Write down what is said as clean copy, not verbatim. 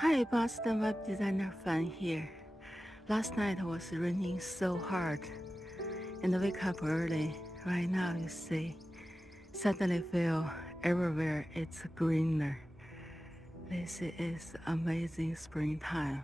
Hi, Boston web designer Fan here. Last night was raining so hard and I wake up early. Right now, you see, suddenly feel everywhere it's greener. This is amazing springtime.